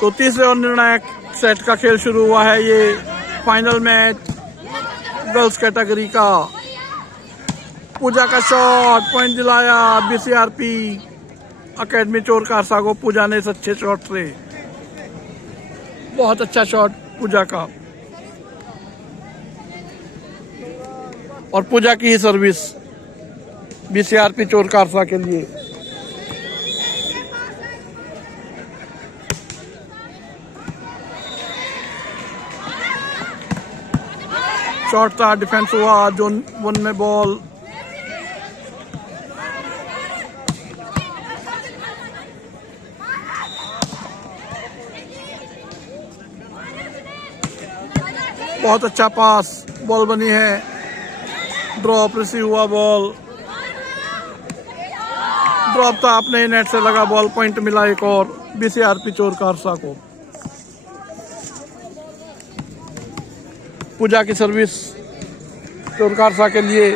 तो तीसरे और निर्णायक सेट का खेल शुरू हुआ है। ये फाइनल मैच गर्ल्स कैटेगरी का। पूजा का शॉट पॉइंट दिलाया बीसीआरपी अकेडमी चोर कारसा को। पूजा ने इस अच्छे शॉट से, बहुत अच्छा शॉट पूजा का, और पूजा की सर्विस बीसीआरपी चोर कारसा के लिए। शॉट था, डिफेंस हुआ, जोन 1 में बॉल। बहुत अच्छा पास, बॉल बनी है, ड्रॉप रिसीव हुआ, बॉल ड्रॉप था, अपने नेट से लगा बॉल, पॉइंट मिला एक और बीसीआरपी चोर कारसा को। पूजा की सर्विस चोर कारसा के लिए।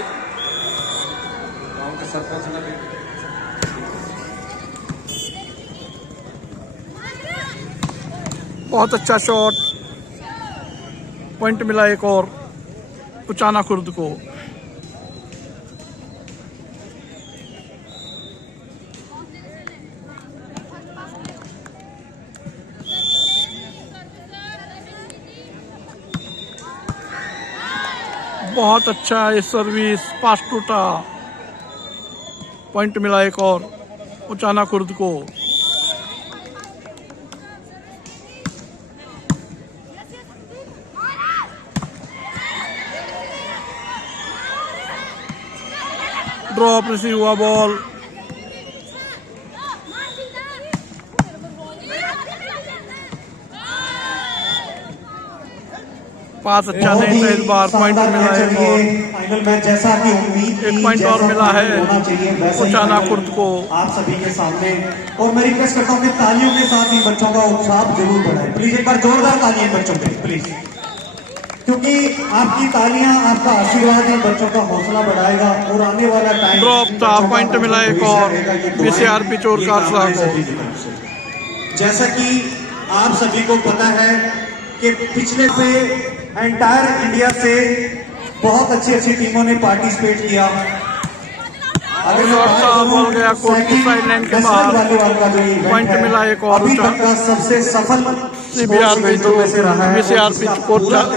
बहुत अच्छा शॉट, पॉइंट मिला एक और उचाना खुर्द को। बहुत अच्छा ये सर्विस, पास टूटा, पॉइंट मिला एक और उचाना खुर्द को। ड्रॉप रिसीव हुआ, बॉल पास अच्छा नहीं था, इस बार पॉइंट मिला है और फाइनल मैच जैसा कि उम्मीद एक पॉइंट और मिला है उचाना खुर्द को। आप सभी के सामने, और मैं रिक्वेस्ट करता हूँ कि तालियों के साथ इन बच्चों का उत्साह जरूर बढ़ाए। प्लीज एक बार जोरदार तालियां बच्चों के, प्लीज, क्योंकि आपकी तालियां, आपका आशीर्वाद इन बच्चों का हौसला बढ़ाएगा और आने वाला टाइम। ड्रॉप था, पॉइंट मिला एक और बीसीआरपी चोर कारसा को। जैसा कि आप सभी को पता है कि पिछले पे एंटायर इंडिया से बहुत अच्छी टीमों ने पार्टिसिपेट किया। अगर बॉल गया कोर्ट की साइड लाइन के बाहर, पॉइंट मिला एक और अभी तक का सबसे सफल बीसीआरपी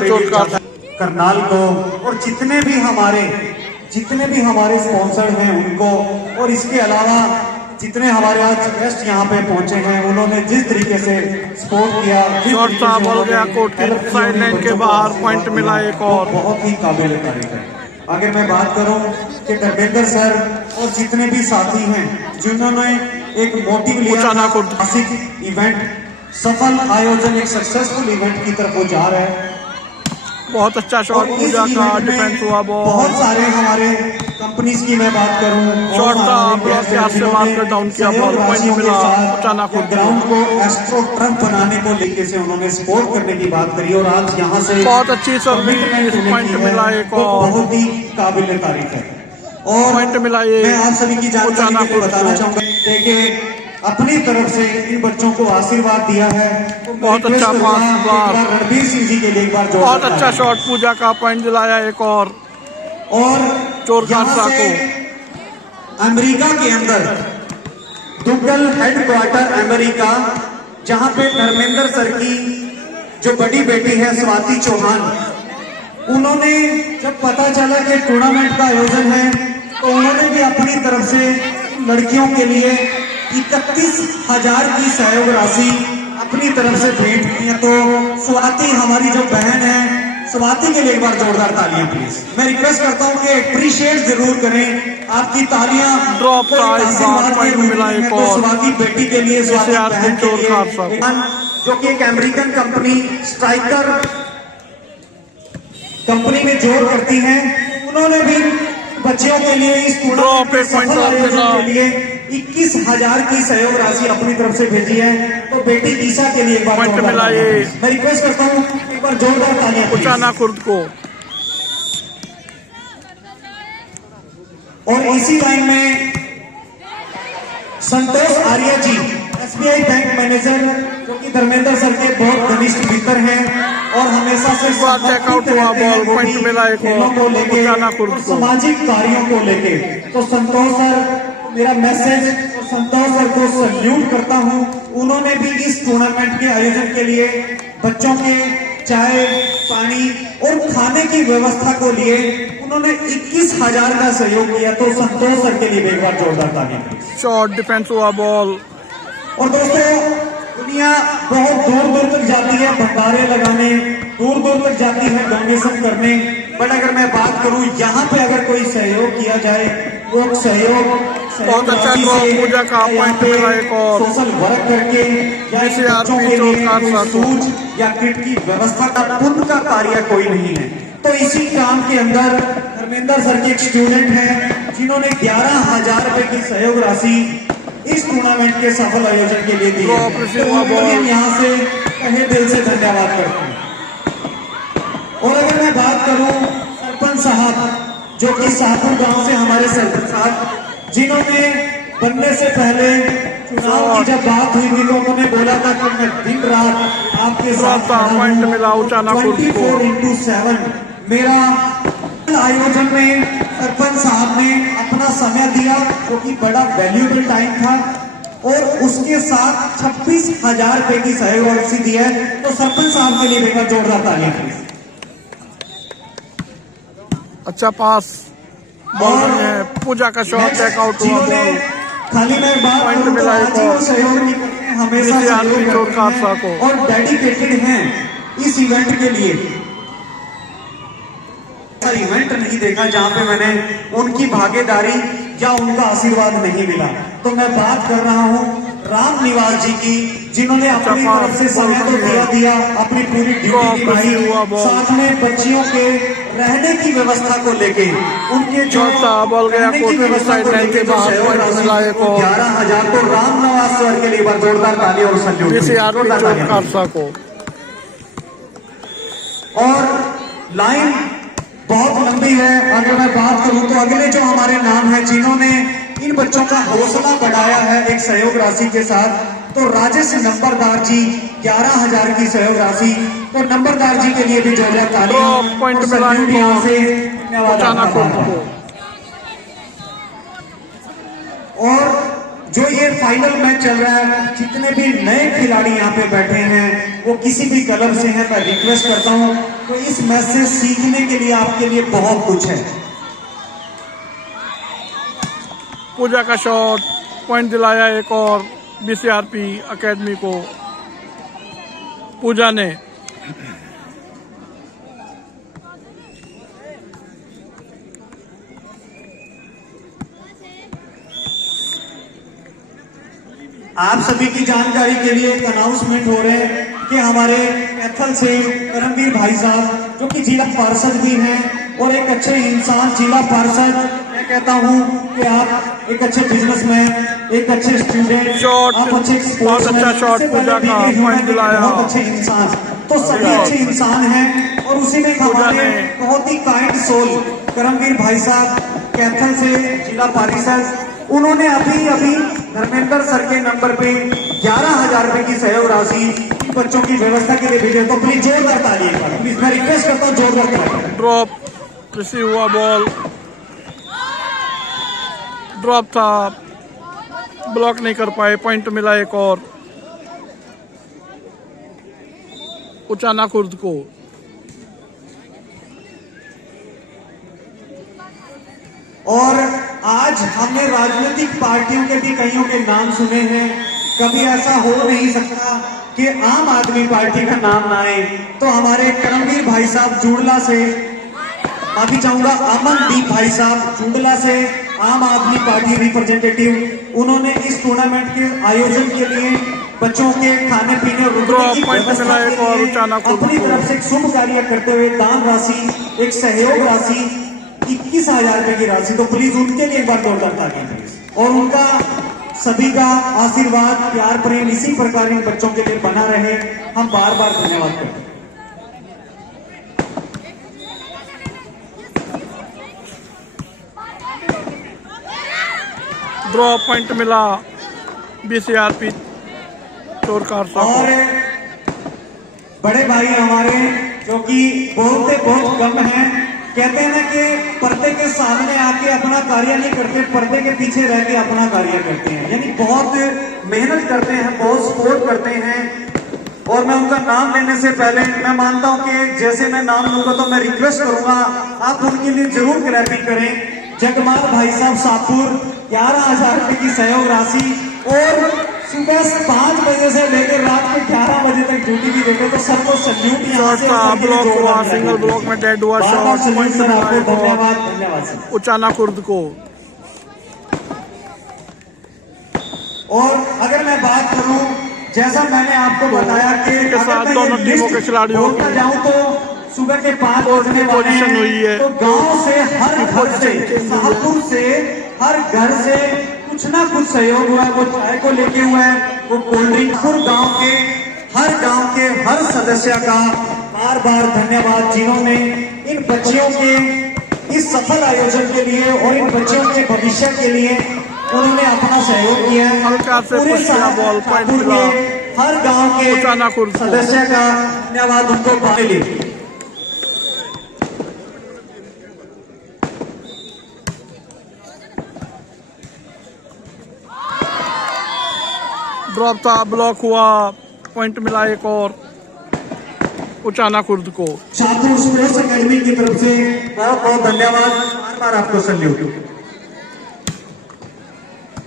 चोर कारसा करनाल को, और जितने भी हमारे स्पॉन्सर हैं उनको, और इसके अलावा जितने हमारे आज गेस्ट यहाँ पे पहुंचे हैं, उन्होंने जिस तरीके से सपोर्ट किया। शॉट था, बॉल गया कोर्ट की साइड लाइन के बाहर, पॉइंट मिला एक और, बहुत ही काबिल तारीफ है। अगर मैं बात करूं कि धर्मेंद्र सर और जितने भी साथी हैं जिन्होंने एक मोटिव लिया, मासिक इवेंट, सफल आयोजन, एक सक्सेसफुल इवेंट की तरफ वो जा रहा है। बहुत अच्छा शॉट पूजा का, डिफेंस हुआ, बॉल बहुत सारे हमारे कंपनीज की मैं बात करूं, शॉट था, ब्लॉक के हाथ से मारकर डाउन किया, बॉल पॉइंट मिला उचाना खुर्द। ग्राउंड को एस्ट्रो ट्रक बनाने को लेकर से उन्होंने सपोर्ट करने की बात करी, और आज यहाँ से बहुत अच्छी सर्विस, पॉइंट मिला एक और, बहुत ही काबिल तारीफ है। और पॉइंट मिला ये मैं आप सभी की जानकारी के लिए बताना चाहूंगा कि अपनी तरफ से इन बच्चों को आशीर्वाद दिया है। बहुत अच्छा पास, रणबीर सिंह जी के लिए एक बार बहुत अच्छा शॉट पूजा का, पॉइंट दिलाया एक और चोर कारसा को। अमेरिका के अंदर दुग्गल हेडक्वार्टर अमेरिका, जहां पे धर्मेंद्र सर की जो बड़ी बेटी है स्वाति चौहान, उन्होंने जब पता चला कि टूर्नामेंट का आयोजन है, तो उन्होंने भी अपनी तरफ से लड़कियों के लिए 31,000 की सहयोग राशि अपनी तरफ से भेंट की है। तो स्वाति हमारी जो बहन है, स्वाति के लिए एक बार जोरदार तालियां प्लीज। मैं रिक्वेस्ट करता हूं कि अप्रिशिएट जरूर करें, आपकी तालियां ड्रॉप मिला एक और, तो स्वाति बेटी के लिए, स्वाति बहन के लिए, जो कि एक अमेरिकन कंपनी स्ट्राइकर कंपनी में जॉब करती हैं, उन्होंने भी बच्चियों के लिए इस टूर्नामेंट के लिए 21,000 की सहयोग राशि अपनी तरफ से भेजी है। तो बेटी दिशा के लिए एक बार मिला ये, मैं रिक्वेस्ट करता हूँ एक बार जोरदार तालियां उचाना खुर्द को। और इसी लाइन में संतोष Arya ji, SBI bank manager जो कि धर्मेंद्र सर के बहुत घनिष्ठ मित्र हैं और हमेशा से बार चेकआउट हुआ बॉल, पॉइंट मिला एक खेलों को लेके उचाना खुर्द और को। सामाजिक कार्यों को लेके। तो संतोष सर, मेरा मैसेज और संतोष सर को सल्यूट करता हूं। उन्होंने भी इस टूर्नामेंट के आयोजन के लिए बच्चों के चाय पानी और खाने की व्यवस्था को लिए उन्होंने 21,000 का सहयोग किया। तो संतोष सर के लिए एक बार जोरदार ताली। शॉट डिफेंस हुआ बॉल। और दोस्तों, दुनिया बहुत दूर दूर तक जाती है भंडारे लगाने, दूर दूर तक जाती है डोनेशन करने, बट अगर मैं बात करूं यहाँ पे अगर कोई सहयोग किया जाए वो सहयोग बहुत अच्छा राशि ड्रॉप, से पूजा का या यहाँ पॉइंट पे मिला एक और। सोशल वर्क करके या इन BCRP बच्चों के लिए चौकार कोई साथों। शूज या किट की व्यवस्था का पुण्य का कार्य कोई नहीं है। तो इसी काम के अंदर धर्मेंद्र सर के एक स्टूडेंट हैं जिन्होंने 11,000 रुपए की सहयोग राशि इस टूर्नामेंट के सफल आयोजन के लिए दी है। ड्रॉप रिसीव तो हुआ उनको भी बॉल। हम यहाँ से तहे दिल से धन्यवाद करते हैं। और अगर मैं बात करूं सरपंच साहब, जो कि शाहपुर गांव से हमारे सरपंच साहब, जिन्होंने बनने से पहले चुनाव की जब बात हुई थी तो उन्होंने बोला था कि मैं दिन रात आपके साथ खड़ा हूं। पॉइंट मिला उचाना खुर्द को। 24/7 मेरा आयोजन में सरपंच साहब ने अपना समय दिया, जो कि बड़ा वैल्यूएबल टाइम था, और उसके साथ 26,000 रुपए की सहयोग राशि दी है। तो सरपंच साहब के लिए एक बार जोरदार ताली प्लीज। अच्छा पास बॉल में पूजा का शॉट चेकआउट हुआ बॉल। खाली मैं बात पॉइंट करूं तो मिला एक आज ही वो और। सहयोग नहीं करते हैं, हमेशा BCRP सहयोग करते चौकार हैं साको। और डेडिकेटेड हैं इस इवेंट के लिए। ऐसा इवेंट नहीं देखा जहां पे मैंने उनकी भागीदारी या उनका आशीर्वाद नहीं मिला। तो मैं बात कर रहा हूं राम निवास जी की, जिन्होंने अपनी तरफ से समय तो दिया, अपनी पूरी ड्यूटी निभाई, साथ में बच्चियों के रहने की व्यवस्था को लेके उनके जो बॉल गया रहने की व्यवस्था को लेके जो सहयोग राशि 11,000 तो राम निवास सर के लिए बार जोरदार ताली और सल्यूट। BCRP चौकार साको। और लाइन बहुत लंबी है। अगर मैं बात करूं तो अगले जो हमारे नाम है जिन्होंने इन बच्चों का हौसला बढ़ाया है एक सहयोग राशि के साथ, तो राजेश नंबरदार जी 11,000 की सहयोग राशि। तो नंबरदार जी के लिए भी जोरदार ताली पॉइंट और मिला सल्यूट यहाँ से धन्यवाद उचाना आपका। खुर्द को। और जो ये फाइनल मैच चल रहा है, जितने भी नए खिलाड़ी यहाँ पे बैठे हैं वो किसी भी क्लब से हैं, मैं रिक्वेस्ट करता हूँ तो इस मैच से सीखने के लिए आपके लिए बहुत कुछ है। पूजा का शॉट पॉइंट दिलाया एक और BCRP अकेडमी को। पूजा ने आप सभी की जानकारी के लिए एक अनाउंसमेंट हो रहे हैं कि हमारे कैथल से करमवीर भाई साहब, जो कि जिला पार्षद भी हैं और एक अच्छे इंसान, जिला पार्षद, मैं कहता हूं कि आप एक अच्छे बिजनेसमैन, एक अच्छे स्टूडेंट, आप अच्छे बहुत अच्छा शॉट पूजा का पॉइंट दिलाया। बहुत अच्छे इंसान, तो सभी अच्छे इंसान हैं। और उसी में हमारे बहुत ही काइंड सोल करमवीर भाई साहब कैथल से जिला पार्षद, उन्होंने अभी धर्मेंद्र सर के नंबर पे 11,000 रुपए की सहयोग राशि बच्चों की व्यवस्था के लिए भेजे। तो प्लीज जोरदार ताली एक बार, प्लीज मैं रिक्वेस्ट करता हूँ जोरदार ताली। ड्रॉप रिसीव हुआ बॉल, ड्रॉप था, ब्लॉक नहीं कर पाए, पॉइंट मिला एक और उचाना खुर्द को। और आज हमने राजनीतिक पार्टियों के भी कईयों के नाम सुने हैं। कभी ऐसा हो नहीं सकता कि आम आदमी पार्टी का नाम ना आए। तो हमारे करमवीर भाई साहब जुड़ला से, माफी चाहूंगा, अमनदीप भाई साहब जुड़ला से, आम आदमी पार्टी रिप्रेजेंटेटिव, उन्होंने इस टूर्नामेंट के आयोजन के लिए बच्चों के खाने पीने रुकने की व्यवस्था के लिए अपनी तरफ से एक शुभ कार्य करते हुए दान राशि, एक सहयोग राशि 21,000 रुपए की राशि। तो प्लीज उनके लिए एक बार जोरदार ताली और उनका सभी का आशीर्वाद, प्यार, प्रेम इसी प्रकार इन बच्चों के लिए बना रहे, हम बार बार धन्यवाद करते हैं। ड्रॉप पॉइंट मिला BCRP चोर कारसा और बड़े भाई हमारे जो कि बोलते बहुत कम हैं, कहते हैं ना कि पर्दे के सामने आके अपना कार्य नहीं करते, पर्दे के पीछे रह के अपना कार्य करते हैं, यानी बहुत मेहनत करते हैं, बहुत सपोर्ट करते हैं। और मैं उनका नाम लेने से पहले मैं मानता हूं कि जैसे मैं नाम लूंगा तो मैं रिक्वेस्ट करूंगा आप उनके लिए जरूर क्लैपिंग करें। जगमाल भाई साहब सापुर 11,000 रुपए की सहयोग राशि, और सुबह 5 बजे से लेकर रात के 11 बजे तक ड्यूटी भी देते, तो सबको सल्यूट। शॉट था, ब्लॉक हुआ, सिंगल ब्लॉक में डेड हुआ शॉट, पॉइंट मिला एक और धन्यवाद। उचाना कुर्द को। और अगर मैं बात करूं, जैसा मैंने आपको बताया कि के साथ दोनों टीमों के खिलाड़ियों की जाऊं तो सुबह के 5 बजने वाले पोजीशन हुई है, तो गांव से हर घर से, शाहपुर से हर घर से कुछ ना कुछ सहयोग हुआ है। वो चाय को लेके हुआ है, वो कोल्ड ड्रिंक। गांव के हर सदस्य का बार बार धन्यवाद, जिन्होंने इन बच्चियों के इस सफल आयोजन के लिए और इन बच्चियों के भविष्य के लिए उन्होंने अपना सहयोग किया है। हल्का से पुश किया, बॉल पॉइंट मिला हर गांव के उचाना कुर्द को। सदस्य का धन्यवाद उनको पाने लिए। ड्रॉप था, ब्लॉक हुआ, पॉइंट मिला एक और उचाना कुर्द को। शाहपुर स्पोर्ट्स अकेडमी की तरफ से बहुत बहुत धन्यवाद, बार बार आपको सल्यूट।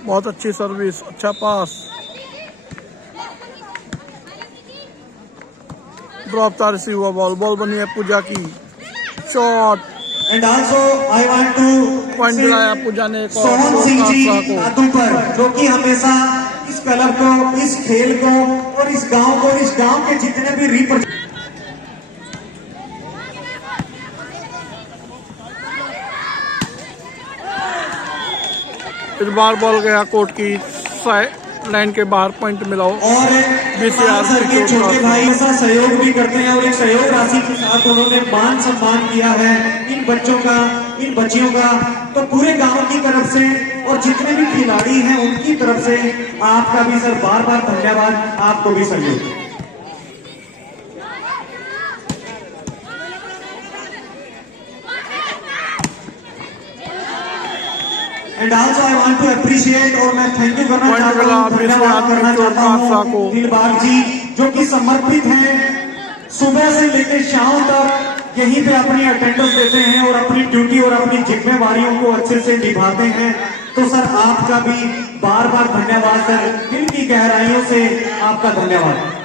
बहुत अच्छी सर्विस, अच्छा पास, ड्रॉप था, रिसीव हुआ बॉल, बॉल बनी है पूजा की, shot, and also I want two point दिलाया पूजा ने एक और सोहन सिंह जी को। कादू पर, जो कि हमेशा इस क्लब को, इस खेल को और इस गांव के जितने भी रिप्रेजेंट। इस बार बॉल गया कोर्ट की लाइन के बाहर, पॉइंट मिला और बीसीआर सर के छोटे भाई ऐसा सहयोग भी करते हैं, और एक सहयोग राशि के साथ उन्होंने मान सम्मान किया है इन बच्चों का, इन बच्चियों का। तो पूरे गांव की तरफ से और जितने भी खिलाड़ी हैं उनकी तरफ से आपका भी सर बार बार धन्यवाद, आपको भी सहयोग। And also I want to appreciate, और मैं थैंक यू करना चाहता हूँ, धन्यवाद करना चाहता हूँ दिलबाग जी, जो कि समर्पित हैं, सुबह से लेकर शाम तक यहीं पे अपनी अटेंडेंस देते हैं और अपनी ड्यूटी और अपनी जिम्मेवारियों को अच्छे से निभाते हैं। तो सर आपका भी बार बार धन्यवाद सर, दिल की गहराइयों से आपका धन्यवाद।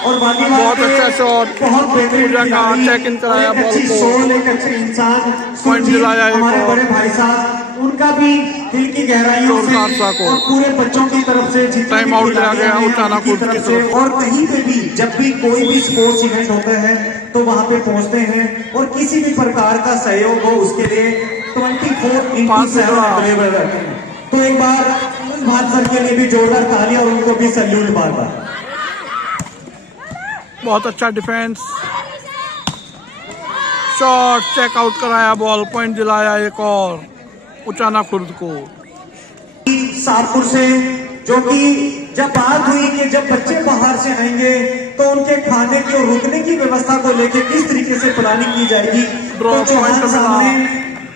और बाकी बहुत अच्छा शॉट, बहुत बेहतरीन का चेक इन कराया बॉल को, सोल, एक अच्छे इंसान, पॉइंट दिलाया हमारे बड़े भाई साहब, उनका भी दिल की गहराइयों से और पूरे बच्चों की तरफ से टाइम आउट लिया गया उचाना कुर्द की तरफ। और कहीं पे भी जब भी कोई भी स्पोर्ट्स इवेंट होता है तो वहां पे पहुंचते हैं, और किसी भी प्रकार का सहयोग हो उसके लिए 24/7 अवेलेबल रहते हैं। तो एक बार भाट सर के लिए भी जोरदार ताली और उनको भी सैल्यूट बार बार। बहुत अच्छा डिफेंस, शॉट, चेक आउट कराया बॉल, पॉइंट दिलाया एक और उचाना खुर्द को। शाहपुर से, जो कि जब बात हुई कि जब बच्चे बाहर से आएंगे तो उनके खाने की और रुकने की व्यवस्था को लेकर किस तरीके से प्लानिंग की जाएगी, तो चौहान साहब ने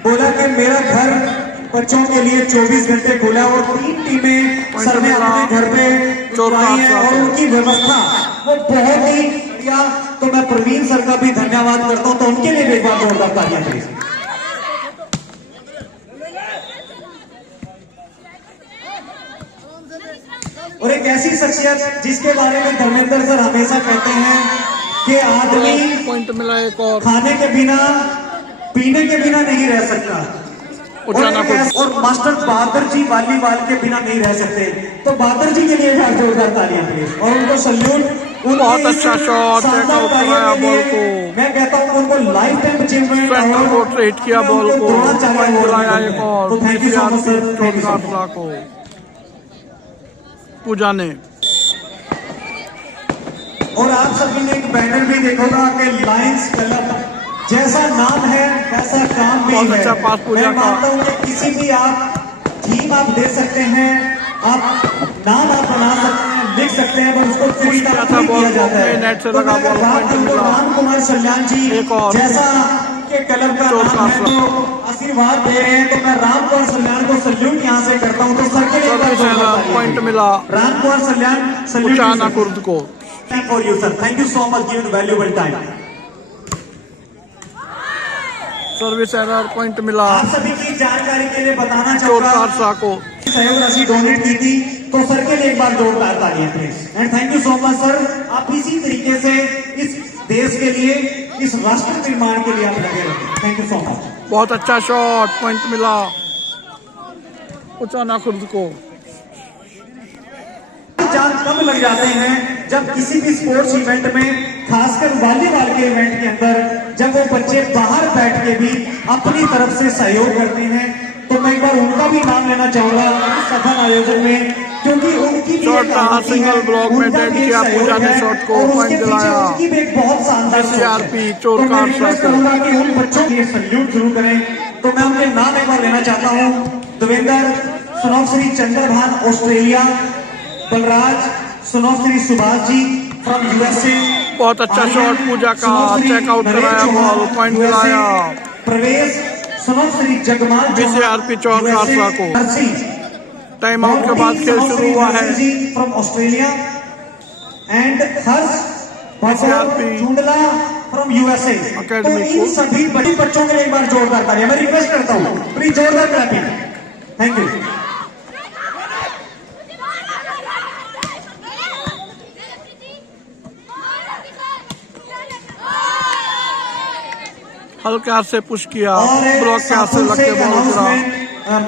बोला कि मेरा घर बच्चों के लिए 24 घंटे खुला, और 3 टीमें सर ने अपने घर पे चौराई है और उनकी व्यवस्था वो बहुत ही बढ़िया। तो मैं प्रवीण सर का भी धन्यवाद करता हूं, तो उनके लिए भी एक बार जोरदार तालियां प्लीज। और एक ऐसी शख्सियत जिसके बारे में धर्मेंद्र सर हमेशा कहते हैं कि आदमी पॉइंट मिला एक और, खाने के बिना, पीने के बिना नहीं रह सकता, और मास्टर बहादुर जी वालीबाल के बिना नहीं रह सकते। तो बहादुर जी के लिए जोरदार तालियां प्लीज, और उनको सल्यूट। बहुत अच्छा शॉट, चेकआउट कराया बॉल को, मैं कहता हूं उनको लाइफ टाइम अचीवमेंट सेंटर को ट्रेड किया बॉल को, पॉइंट दिलाया एक और तो thank you so much sir को पूजा ने। और आप सभी ने एक बैनर भी देखा होगा कि लायंस क्लब, जैसा नाम है वैसा काम भी बहुत है। अच्छा पास पूजा मैं मानता हूं कि किसी भी आप थीम आप दे सकते हैं, आप नाम आप बना सकते हैं, लिख सकते हैं, पर उसको फ्री किया का था फ्री बॉल किया को, जाता है। नेट से तो लगा मैं बॉल, बात पॉइंट करूं तो मिला। राम कुमार सल्यान जी एक और जैसा के क्लब का चोट नाम है का तो आशीर्वाद दे रहे हैं, तो मैं राम कुमार सल्यान को सल्यूट यहाँ से करता हूँ। तो सर के लिए एक बार सर्विस जोरदार एरर, तालियां पॉइंट दीजिए। मिला राम कुमार सल्यान सल्यूट उचाना कुर्द को। For you sir, thank you so much given valuable time. Service error, point मिला आप सभी की जानकारी के लिए बताना चोर चाहूंगा कारसा को। सहयोग राशि डोनेट की थी, तो सर के लिए एक बार जोरदार तालियां please. And thank you so much sir, आप इसी तरीके से इस देश के लिए, इस राष्ट्र निर्माण के लिए आप लगे रहे। Thank you so much. बहुत अच्छा शॉट, पॉइंट मिला उचाना खुर्द को। जान तब लग जाते हैं जब किसी भी स्पोर्ट्स इवेंट में, खासकर वॉलीबॉल के इवेंट के अंदर, जब वो बच्चे बाहर बैठ के भी अपनी तरफ से सहयोग करते हैं। तो मैं एक बार उनका भी नाम लेना चाहूंगा इस सफल आयोजन में, क्योंकि उनकी भी शॉट एक कहा, कहानी सिंगल है, ब्लॉक में उनका डेड भी एक किया सहयोग पूजा ने है, शॉट को, और उसके पॉइंट पीछे दिलाया। उनकी भी एक बहुत शानदार सोच है। CRP चोर तो मैं कारसा रिक्वेस्ट को। करूंगा कि उन बच्चों के लिए सल्यूट शुरू करें। तो मैं उनके नाम एक बार लेना चाहता हूँ। Devendra Sunoshri Chandrabhan Australia, Balraj Sunoshri Subhash ji from USA. बहुत अच्छा शॉट पूजा का, चेकआउट कराया बॉल, पॉइंट दिलाया प्रवेश सुनोश्री जगमाल BCRP चोर कारसा को। टाइम आउट के बाद खेल शुरू हुआ है। From Australia and Harsh BCRP Chundla from USA. तो अकेडमी इन सभी बड़ी बच्चों के लिए एक बार जोरदार तालियां मैं रिक्वेस्ट करता हूं, प्लीज जोरदार क्लैपिंग। Thank you. हल्के हाथ से पुश किया, और ब्लॉक के हाथ से लग के बॉल गिरा।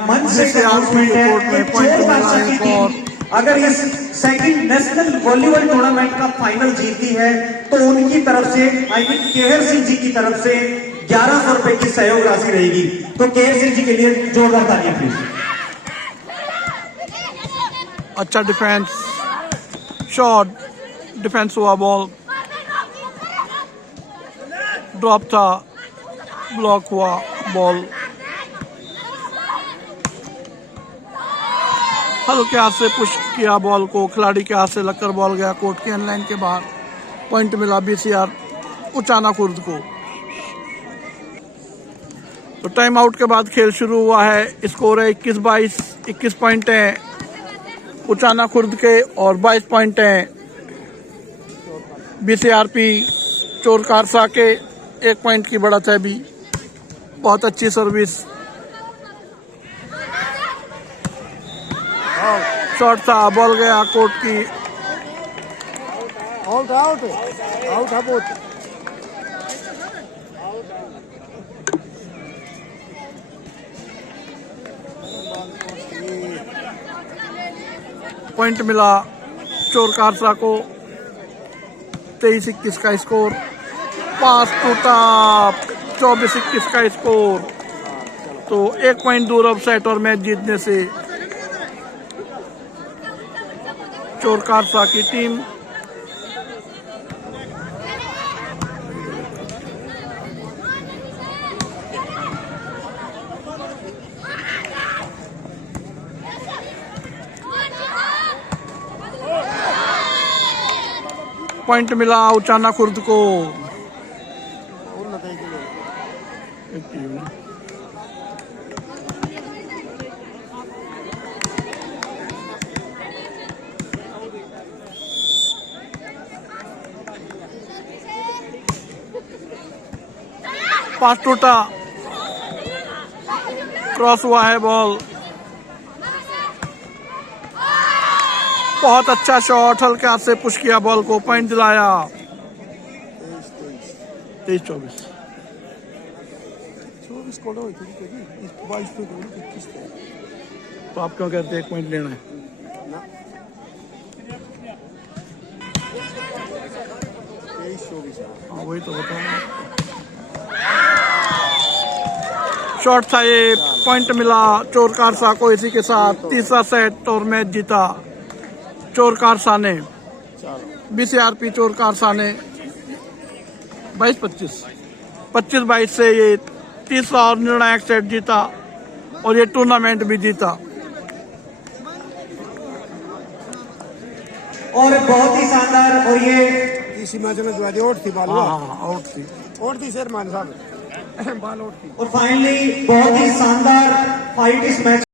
मंच से BCRP announcement है कोर्ट में कि पॉइंट चोर मिला कारसा की एक टीम और। अगर इस सेकंड नेशनल वॉलीबॉल टूर्नामेंट का फाइनल जीती है, तो उनकी तरफ से आई मीन केहर सिंह जी की तरफ से 1100 रुपए की सहयोग राशि रहेगी। तो केहर सिंह जी के लिए जोरदार तालियां प्लीज। अच्छा डिफेंस, शॉट, डिफेंस हुआ, बॉल ड्रॉप था, ब्लॉक हुआ बॉल। हल्के हाथ से पुश किया बॉल को, खिलाड़ी के हाथ से लगकर बॉल गया कोर्ट के एंड लाइन के बाहर। पॉइंट मिला BCR उचाना कुर्द को। तो टाइम आउट के बाद खेल शुरू हुआ है। स्कोर है 21-22, 21 पॉइंट है उचाना खुर्द के और 22 पॉइंट हैं BCRP चोर कारसा के। 1 पॉइंट की बढ़त है अभी। बहुत अच्छी सर्विस, शॉट था, बॉल गया कोर्ट की। Out out out out. Point मिला चोर कारसा को। 23-21 का स्कोर। पास टूटा, 24-21 का स्कोर। तो 1 पॉइंट दूर अब सेट और मैच जीतने से चोर कारसा की टीम। पॉइंट मिला उचाना खुर्द को। पास टूटा, क्रॉस हुआ है बॉल। बहुत अच्छा शॉट, हल्के हाथ से पुश किया बॉल को, पॉइंट दिलाया। 23-24 तो आप क्यों कहते हैं 1 पॉइंट लेना है? हाँ वही तो बताऊँ। शॉट था ये, पॉइंट मिला चोर कारसा को। इसी के साथ तीसरा सेट और मैच जीता चोर कारसा ने। BCRP चोर कारसा ने 22-25, 25-22 से ये तीसरा और निर्णायक सेट जीता और ये टूर्नामेंट भी जीता। और बहुत ही शानदार। और ये इसी मैच में दुआ दी ओट थी बाल हाँ आउट थी। ओट थी शेरमान साहब बाल ओट थी। और फाइनली बहुत ही शानदार फाइट इस मैच